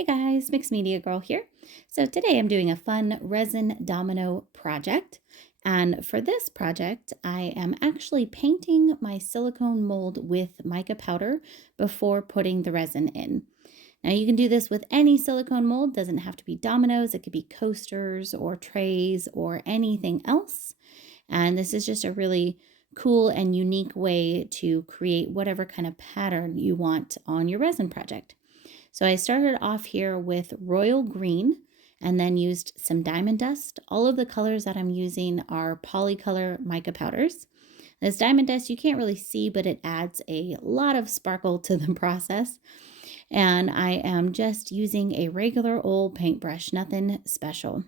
Hey guys, Mixed Media Girl here. So today I'm doing a fun resin domino project. And for this project, I am actually painting my silicone mold with mica powder before putting the resin in. Now you can do this with any silicone mold, doesn't have to be dominoes, it could be coasters or trays or anything else. And this is just a really cool and unique way to create whatever kind of pattern you want on your resin project. So I started off here with royal green and then used some diamond dust. All of the colors that I'm using are polycolor mica powders. This diamond dust you can't really see, but it adds a lot of sparkle to the process. And I am just using a regular old paintbrush, nothing special.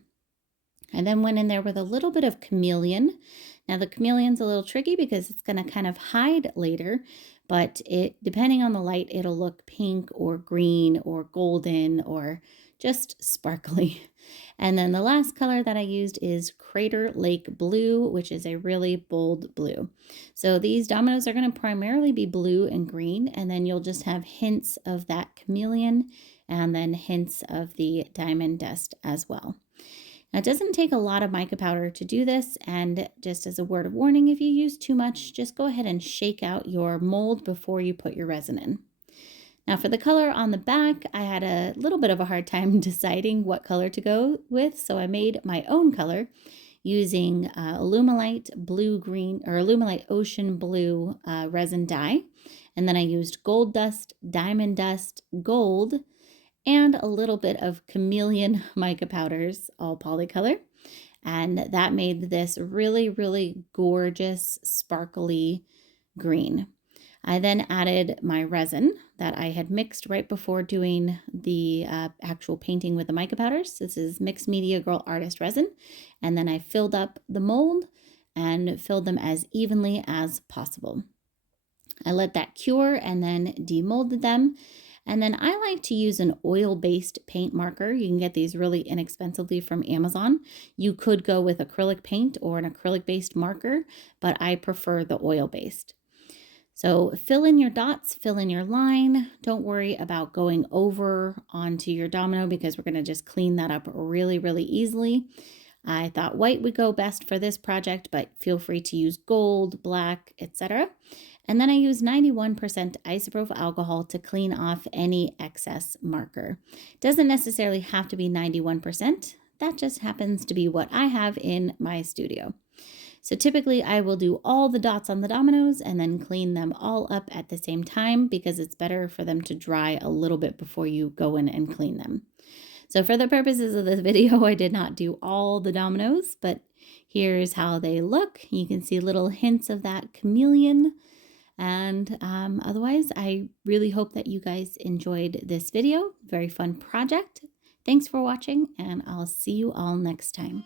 I then went in there with a little bit of chameleon. Now the chameleon's a little tricky because it's going to kind of hide later, but depending on the light, it'll look pink or green or golden or just sparkly. And then the last color that I used is Crater Lake Blue, which is a really bold blue. So these dominoes are going to primarily be blue and green, and then you'll just have hints of that chameleon and then hints of the diamond dust as well. Now, it doesn't take a lot of mica powder to do this, and just as a word of warning, if you use too much, just go ahead and shake out your mold before you put your resin in. Now for the color on the back, I had a little bit of a hard time deciding what color to go with, so I made my own color using Alumilite blue-green or Alumilite ocean blue resin dye. And then I used gold dust, diamond dust, gold, and a little bit of chameleon mica powders, all polycolor. And that made this really, really gorgeous, sparkly green. I then added my resin that I had mixed right before doing the actual painting with the mica powders. This is Mixed Media Girl Artist Resin. And then I filled up the mold and filled them as evenly as possible. I let that cure and then demolded them. And then I like to use an oil-based paint marker. You can get these really inexpensively from Amazon. You could go with acrylic paint or an acrylic-based marker, but I prefer the oil-based. So fill in your dots, fill in your line. Don't worry about going over onto your domino because we're going to just clean that up really, really easily. I thought white would go best for this project, but feel free to use gold, black, etc. And then I use 91% isopropyl alcohol to clean off any excess marker. Doesn't necessarily have to be 91%. That just happens to be what I have in my studio. So typically I will do all the dots on the dominoes and then clean them all up at the same time because it's better for them to dry a little bit before you go in and clean them. So for the purposes of this video, I did not do all the dominoes, but here's how they look. You can see little hints of that chameleon. And otherwise, I really hope that you guys enjoyed this video. Very fun project. Thanks for watching, and I'll see you all next time.